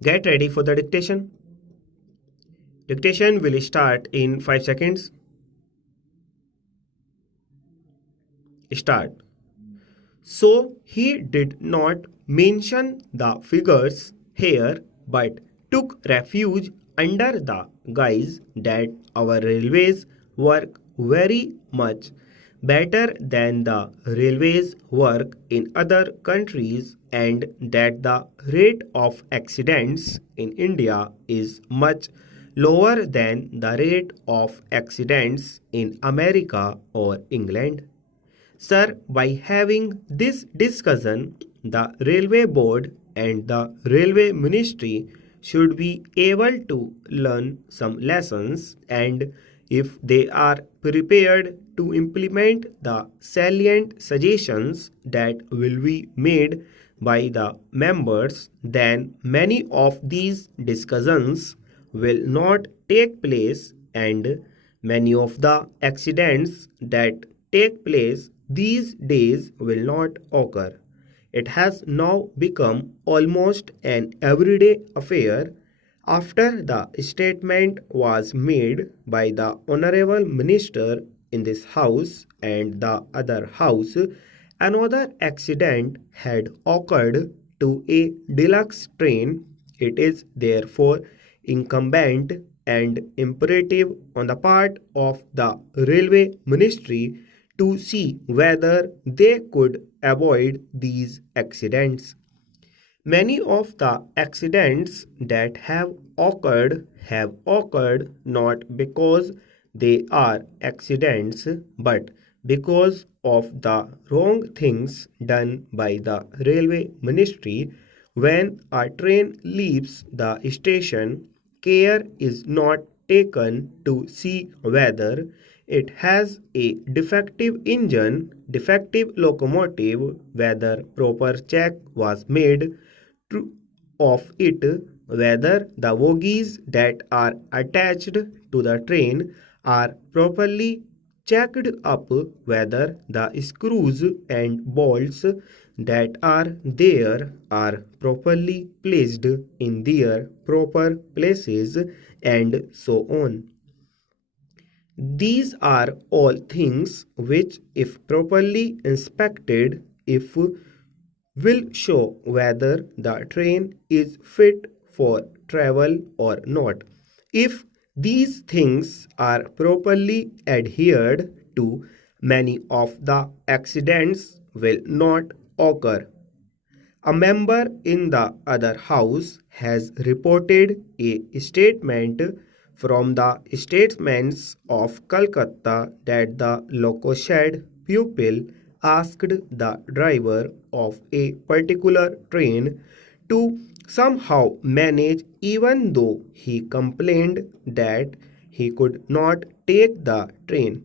Get ready for the dictation. Dictation will start in 5 seconds. Start. So he did not mention the figures here but took refuge under the guise that our railways work very much better than the railways work in other countries and that the rate of accidents in India is much lower than the rate of accidents in America or England. Sir, by having this discussion, the Railway Board and the Railway Ministry should be able to learn some lessons, and if they are prepared to implement the salient suggestions that will be made by the members, then many of these discussions will not take place and many of the accidents that take place these days will not occur. It has now become almost an everyday affair after the statement was made by the Honorable Minister in this House and the other House. Another accident had occurred to a deluxe train. It is therefore incumbent and imperative on the part of the Railway Ministry to see whether they could avoid these accidents. Many of the accidents that have occurred not because they are accidents but because of the wrong things done by the railway ministry. When a train leaves the station, care is not taken to see whether it has a defective engine, defective locomotive, whether proper check was made of it, whether the bogies that are attached to the train are properly checked up, whether the screws and bolts that are there are properly placed in their proper places, and so on. These are all things which, if properly inspected, if will show whether the train is fit for travel or not. If these things are properly adhered to, many of the accidents will not occur. A member in the other house has reported a statement from the statesmen of Calcutta that the loco-shed pupil asked the driver of a particular train to somehow manage, even though he complained that he could not take the train.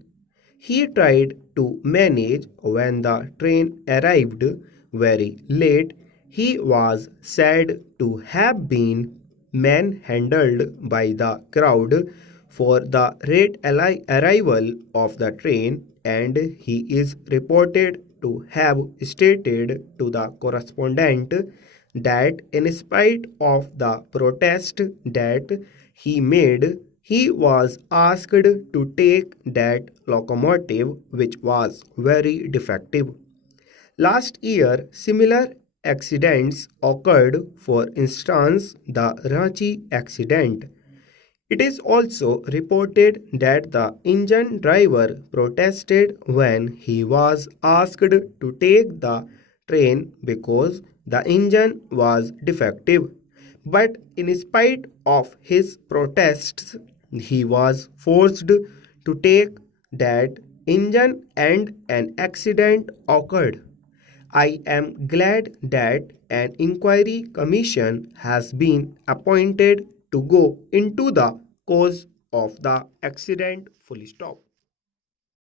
He tried to manage. When the train arrived very late, he was said to have been manhandled by the crowd for the late arrival of the train, and he is reported to have stated to the correspondent that in spite of the protest that he made, he was asked to take that locomotive which was very defective. Last year, similar accidents occurred, for instance, the Ranchi accident. It is also reported that the engine driver protested when he was asked to take the train because the engine was defective. But in spite of his protests, he was forced to take that engine and an accident occurred. I am glad that an inquiry commission has been appointed to go into the cause of the accident. Full stop.